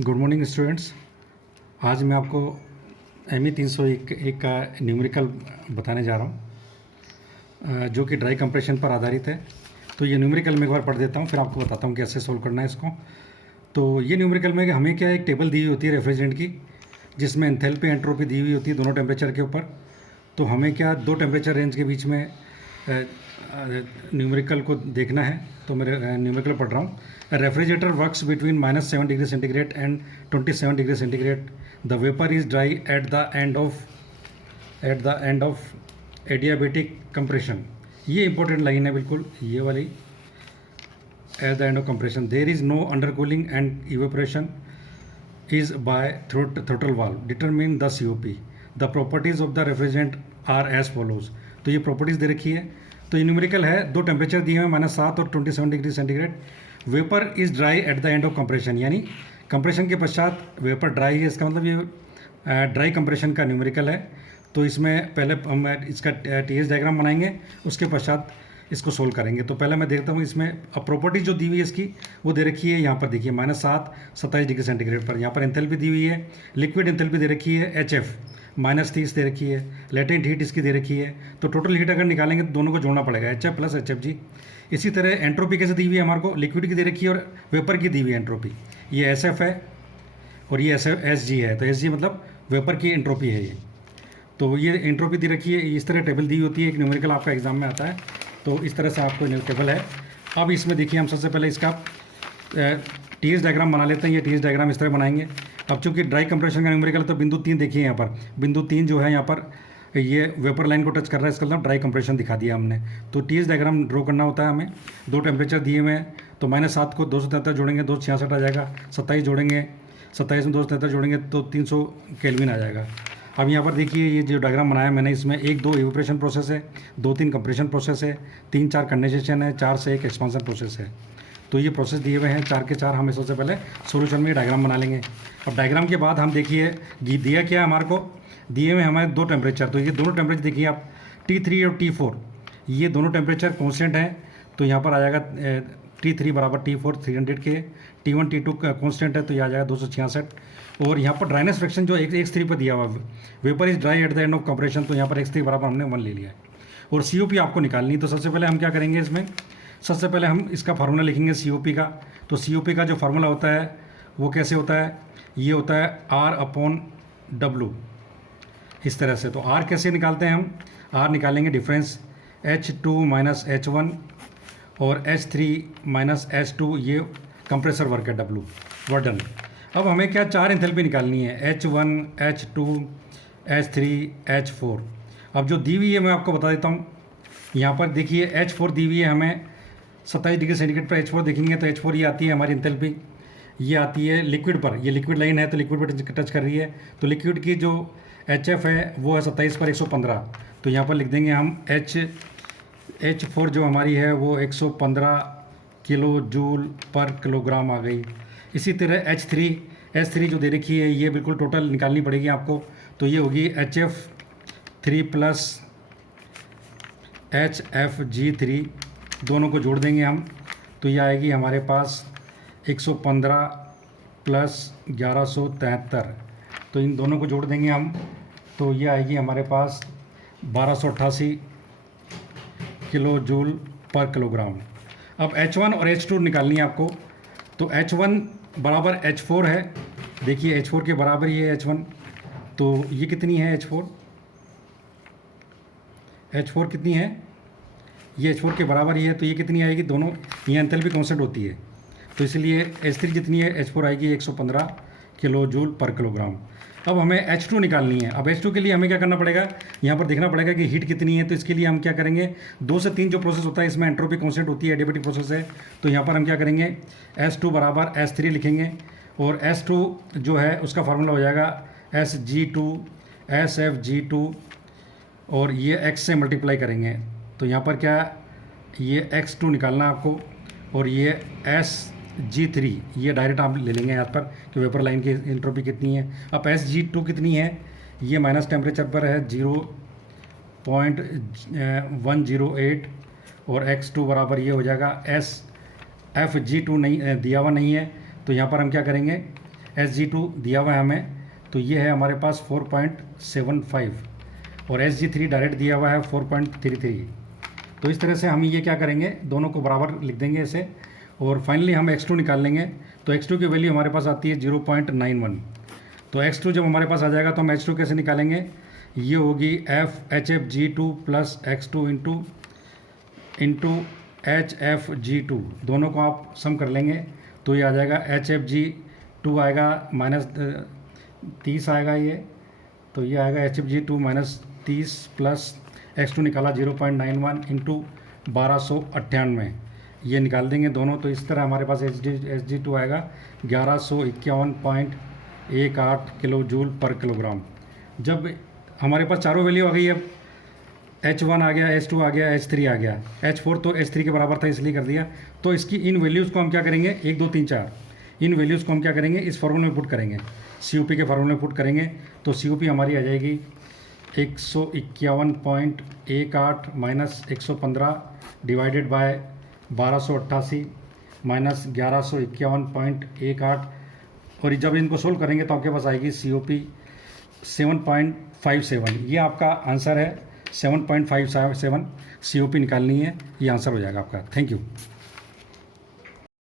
Good morning students. आज मैं आपको ME 301 का न्यूमेरिकल बताने जा रहा हूँ जो कि ड्राई कंप्रेशन पर आधारित है। तो ये न्यूमेरिकल मैं एक बार पढ़ देता हूँ, फिर आपको बताता हूँ कैसे सोल्व करना है इसको। तो ये न्यूमेरिकल में हमें क्या एक टेबल दी हुई होती है रेफ्रिजरेंट की, जिसमें एंथैल्पी एंट्रोपी दी हुई होती है दोनों टेम्परेचर के ऊपर। तो हमें क्या दो टेम्परेचर रेंज के बीच में न्यूमेरिकल को देखना है। तो मैं न्यूमेरिकल पढ़ रहा हूँ। Refrigerator works between -7 degree centigrade and 27 degree centigrade. The vapour is dry at the end of adiabatic compression. ये इंपॉर्टेंट लाइन है बिल्कुल, ये वाली। At the end of compression there is no under cooling and evaporation is by throttle valve. Determine the COP. The properties of the refrigerant are as follows. तो ये properties दे रखी है। तो ये न्यूमेरिकल है, दो टेम्परेचर दिए हुए -7 और 27 degree centigrade. Vapour is dry at the end of compression, यानी कंप्रेशन के पश्चात वेपर ड्राई है, इसका मतलब ये ड्राई कंप्रेशन का न्यूमेरिकल है। तो इसमें पहले हम इसका TS डायग्राम बनाएंगे, उसके पश्चात इसको सोल्व करेंगे। तो पहले मैं देखता हूँ इसमें अब प्रॉपर्टी जो दी हुई है इसकी वो दे रखी है। यहाँ पर देखिए -7 27 डिग्री सेंटीग्रेड पर। यहाँ पर एंथैल्पी दी हुई है, लिक्विड एंथैल्पी दे रखी है HF -30 दे रखी है, लेटेंट हीट इसकी दे रखी है। तो टोटल हीट अगर निकालेंगे तो दोनों को जोड़ना पड़ेगा, HF प्लस HFG। इसी तरह एंट्रोपी कैसे दी हुई है हमारे को, लिक्विड की दे रखी है और वेपर की दी हुई है एंट्रोपी। ये SF है और ये SG है। तो SG मतलब वेपर की एंट्रोपी है ये। तो ये एंट्रोपी दी रखी है, इस तरह टेबल दी होती है। एक न्यूमेरिकल आपका एग्जाम में आता है, तो इस तरह से आपको टेबल है। अब इसमें देखिए हम सबसे पहले इसका TS डायग्राम बना लेते हैं। ये TS डायग्राम इस तरह बनाएंगे। अब चूंकि ड्राई कंप्रेशन का न्यूमेरिकल है तो बिंदु 3 देखिए यहाँ पर, बिंदु 3 जो है यहाँ पर ये वेपर लाइन को टच कर रहा है, इसका मतलब ड्राई कंप्रेशन दिखा दिया हमने। तो TS डायग्राम ड्रॉ करना होता है हमें। दो टेम्परेचर दिए हुए हैं, तो -7 को 273 जोड़ेंगे 266 आ जाएगा, 27 जोड़ेंगे 27 में 273 जोड़ेंगे तो 300 केल्विन आ जाएगा। अब यहाँ पर देखिए ये जो डायग्राम बनाया मैंने, इसमें 1-2 इवेपोरेशन प्रोसेस है, 2-3 कंप्रेशन प्रोसेस है, 3-4 कंडेंसेशन है, 4 से 1 एक्सपांसन प्रोसेस है। तो ये प्रोसेस दिए हुए हैं 4 के 4। हम सबसे पहले सोल्यूशन में डायग्राम बना लेंगे। अब डायग्राम के बाद हम देखिए दिया क्या हमारे को, दिए हुए हमारे दो टेम्परेचर। तो ये दोनों टेम्परेचर देखिए आप, T3 और T4, ये दोनों टेम्परेचर कॉन्स्टेंट हैं। तो यहाँ पर आ जाएगा T3 बराबर T4 300 के, T1 T2 का कॉन्स्टेंट है तो ये आ जाएगा 266। और यहाँ पर ड्राइनेस फ्रैक्शन जो X3 पर दिया हुआ, vapour is dry at the end of compression, तो यहाँ पर X3 बराबर हमने 1 ले लिया है। और COP आपको निकालनी। तो सबसे पहले हम क्या करेंगे इसमें, सबसे पहले हम इसका फार्मूला लिखेंगे COP का। तो COP का जो फार्मूला होता है वो कैसे होता है, ये होता है R/W, इस तरह से। तो R कैसे निकालते हैं हम, R निकालेंगे डिफरेंस H2 - H1 और H3 - H2, ये कंप्रेसर वर्क है W वर्डन। अब हमें क्या 4 एंथैल्पी निकालनी है, H1 H2 H3 H4। अब जो दी हुई है मैं आपको बता देता हूँ। यहाँ पर देखिए H4 दी हुई है हमें 27 डिग्री सेंटीग्रेड पर। H4 देखेंगे तो H4 ये आती है हमारी एंथैल्पी, ये आती है लिक्विड पर। ये लिक्विड लाइन है तो लिक्विड पर टच कर रही है। तो लिक्विड की जो HF है वो है 27 पर 115। तो यहाँ पर लिख देंगे हम H4 जो हमारी है वो 115 किलो जूल पर किलोग्राम आ गई। इसी तरह H3 जो दे रखी है ये बिल्कुल टोटल निकालनी पड़ेगी आपको। तो ये होगी HF3 प्लस HFG3, दोनों को जोड़ देंगे हम तो ये आएगी हमारे पास 115 प्लस 1173। तो इन दोनों को जोड़ देंगे हम तो ये आएगी हमारे पास 1288 किलो जूल पर किलोग्राम। अब H1 और H2 निकालनी है आपको। तो H1 बराबर H4 है, देखिए H4 के बराबर ही है H1। तो ये कितनी है H4 कितनी है, ये H4 के बराबर ही है। तो ये कितनी आएगी, दोनों ये एंथैल्पी कांस्टेंट होती है। तो इसलिए H3 जितनी है H4 आएगी 115 किलो जूल पर किलोग्राम। अब हमें H2 निकालनी है। अब H2 के लिए हमें क्या करना पड़ेगा, यहाँ पर देखना पड़ेगा कि हीट कितनी है। तो इसके लिए हम क्या करेंगे, 2 से 3 जो प्रोसेस होता है इसमें एंट्रोपी कांस्टेंट होती है, एडियाबेटिक प्रोसेस है। तो यहाँ पर हम क्या करेंगे, S2 बराबर S3 लिखेंगे और S2 जो है उसका फार्मूला हो जाएगा SG2 SFG2 और ये X से मल्टीप्लाई करेंगे। तो यहाँ पर क्या, ये X2 निकालना आपको और ये SG3 ये डायरेक्ट आप ले लेंगे यहाँ पर कि वेपर लाइन की एंट्रोपी कितनी है। अब SG2 कितनी है, ये माइनस टेम्परेचर पर है 0.108 और X2 बराबर ये हो जाएगा SFG2 नहीं दिया हुआ नहीं है। तो यहाँ पर हम क्या करेंगे, SG2 दिया हुआ है हमें, तो ये है हमारे पास 4.75 और SG3 डायरेक्ट दिया हुआ है 4.33। तो इस तरह से हम ये क्या करेंगे, दोनों को बराबर लिख देंगे ऐसे, और फाइनली हम x2 निकाल लेंगे। तो x2 की वैल्यू हमारे पास आती है 0.91। तो x2 जब हमारे पास आ जाएगा तो हम h2 कैसे निकालेंगे, ये होगी HFG2 plus x2 into HFG2, दोनों को आप सम कर लेंगे तो ये आ जाएगा HFG2 आएगा -30 आएगा ये, तो ये आएगा HFG2 -30 प्लस x2 निकाला 0.91 इंटू 1298, ये निकाल देंगे दोनों। तो इस तरह हमारे पास SG2 आएगा 1151.18 किलो जूल पर किलोग्राम। जब हमारे पास चारों वैल्यू आ गई है, H1 आ गया, H2 आ गया, H3 आ गया, H4 तो H3 के बराबर था इसलिए कर दिया। तो इसकी इन वैल्यूज़ को हम क्या करेंगे, 1 2 3 4, इन वैल्यूज़ को हम क्या करेंगे, इस फार्मूले में पुट करेंगे, COP के फार्मूले में पुट करेंगे। तो COP हमारी आ जाएगी 151.18 माइनस 115 डिवाइडेड बाय 1288 माइनस 1151.18, और जब इनको सोल्व करेंगे तो आपके पास आएगी COP 7.57। ये आपका आंसर है, 7.57 COP निकालनी है, ये आंसर हो जाएगा आपका। Thank you.